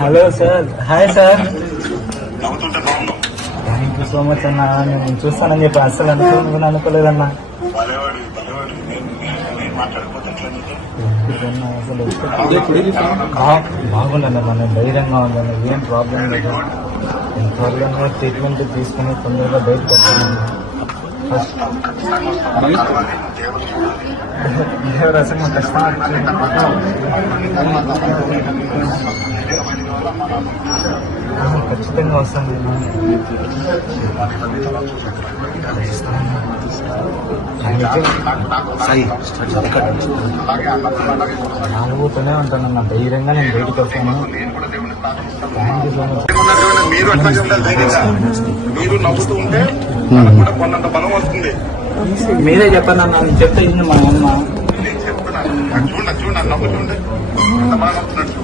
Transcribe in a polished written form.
Hello sir, hi sir. Thank you so much అన్న. నేను చూస్తానని చెప్పి అస్సలు అనుకోలేదన్నా. అసలు బాగుండన్న, మన ధైర్యంగా ఉందన్న, ఏం ప్రాబ్లం లేదు. త్వరగా ట్రీట్మెంట్ తీసుకుని తొందరగా బయటకు వస్తానన్న. ఫస్ట్ దేవరాశంగా ఖచ్చితంగా వస్తాను. అనుభూతూనే ఉంటానన్న, ధైర్యంగా నేను బయటకు వస్తాను. Thank you so much. మీరు అట్లాగే ఉండాలి, ధైర్యంగా మీరు నవ్వుతూ ఉంటే కొన్నంత బలం వస్తుంది. మీరే చెప్పండి అన్న, నేను చెప్తే మా అమ్మ నేను చెప్తున్నాను. చూడండి నవ్వుతుంటే ఎంత బాగా నవ్వుతున్నట్టు.